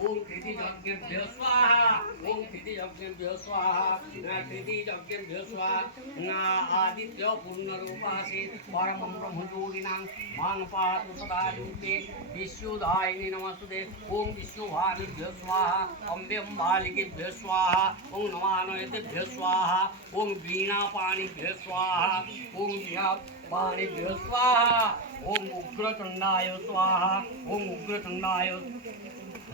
ओम कृति यज्ञेभ्यो स्वाहा ओम कृति यज्ञेभ्यो स्वाहा कृति यज्ञेभ्यो स्वाहा आदित्य पूर्णरूपासि परमं ब्रह्मयोगिनां मानपातु सदा युक्ते विश्वोदायिनी नमस्ते ओम विश्वभानुभ्यो स्वाहा अम्बे अम्बालिकेभ्यो स्वाहा ओम नमानयतेभ्यो स्वाहा ओम वीणापाणिभ्यो स्वाहा ओम वीणापाणिभ्यो स्वाहा ओम उग्रचंडाय स्वाहा ओम उग्रचंडाय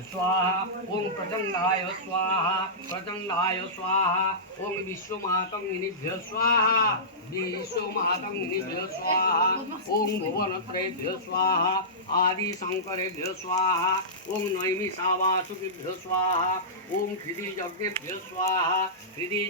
स्वाहा ओम प्रचंडाय स्वाहा प्रचंडाय स्वाहा ओम विश्वमातंगिनीभ्यो स्वाहा विश्वमातंगिनीभ्यो स्वाहा ओम भुवनत्रयेभ्यो स्वाहा आदि शंकरेभ्यो स्वाहा ओम नैमिषावासुकेभ्यो स्वाहा ओम हृदि यज्ञेभ्यो स्वाहा हृदि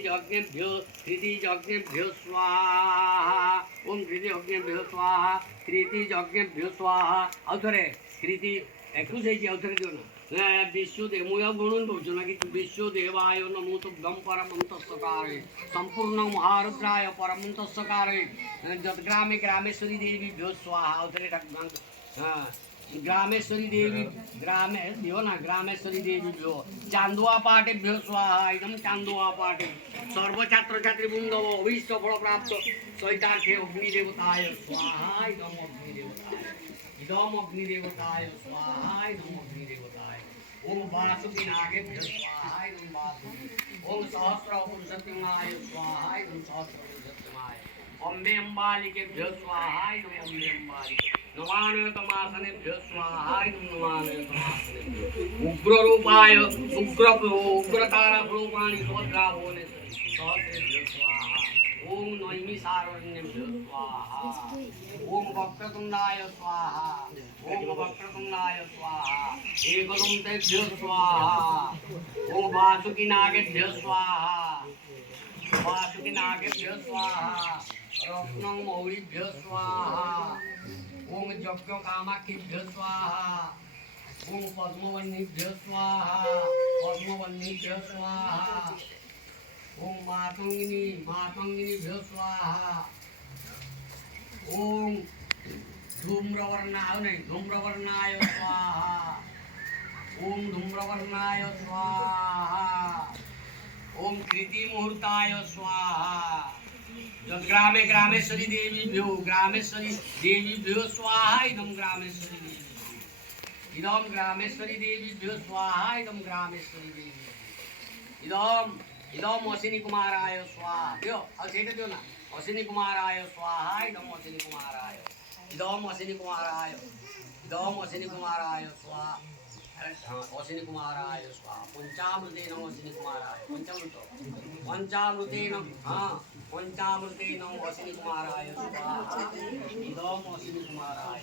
यज्ञेभ्यो स्वाहा ओम हृदि यज्ञेभ्यो स्वाहा हृदि यज्ञेभ्यो स्वाहा अवथरे हृदि एकूच हेची अवथरे देऊ ना विश्वदेव मुया म्हणून बोलतो ना की विश्वदेवाय नमो तुभ्यं परमंतस्सकारे संपूर्ण महारुद्राय परमंतस्सकारे ग्रामे ग्रामेश्वरी देवीभ्यो स्वाहा अवतरे ग्रामेश्वरी देवी ग्रामे देव ना ग्रामेश्वरी देवीभ्यो चांदुआ पाठेभ्यो स्वाहा एकदम चांदुआ पाठे सर्व छात्र छात्री वृंद अभीष्ट फल प्राप्त सैतार्थे अग्निदेवताय स्वाहा इदम अग्निदेवताय स्वाहा इदम अग्निदेवताय ओम वासुकी नागेभ्यो स्वाहा ओम वासुकी ओम सहस्र पुरुषोत्तमाय स्वाहा ओम सहस्र पुरुषोत्तमाय अम्बे अम्बालिकेभ्यो स्वाहा ओम अम्बे अम्बालिके नमानतमासनेभ्यो स्वाहा ओम नमानतमासनेभ्यो उग्ररूपाय उग्रतारारूपाणि सुभद्राभुवने सहस्रेभ्यो स्वाहा ओम नैमिषारण्येभ्यो स्वाहा ओम वक्रतुंडाय स्वाहा ओम वक्रतुंडाय स्वाहा एकदंतेभ्यो स्वाहा ओम वासुकी नागेभ्यो स्वाहा वासुकी नागेभ्यो स्वाहा रत्नं मौलिभ्यो स्वाहा ओम यज्ञ कामाख्येभ्यो स्वाहा ओम पद्मवन्नीभ्यो स्वाहा पद्मवन्नीभ्यो स्वाहा ओम मातंगिनीभ्यो स्वाहा ओम धूम्रवर्णाय स्वाहा ओम धूम्रवर्णाय स्वाहा ओम कृति मुहूर्ताय स्वाहा ग्रामे ग्रामेश्वरी देवीभ्यो स्वाहा इदम ग्रामेश्वरी देवीभ्यो स्वाहा इदम ग्रामेश्वरी देवी इदम अश्विनी कुमाराय स्वाहा दियो सेठ दियो ना अश्विनी कुमाराय स्वाहा इदम अश्विनी कुमाराय इदम अश्विनी कुमाराय स्वाहा अश्विनी कुमाराय स्वाहा पंचामृतेन अश्विनी कुमाराय पंचामृतेन अश्विनी कुमाराय स्वाहा इदम अश्विनी कुमाराय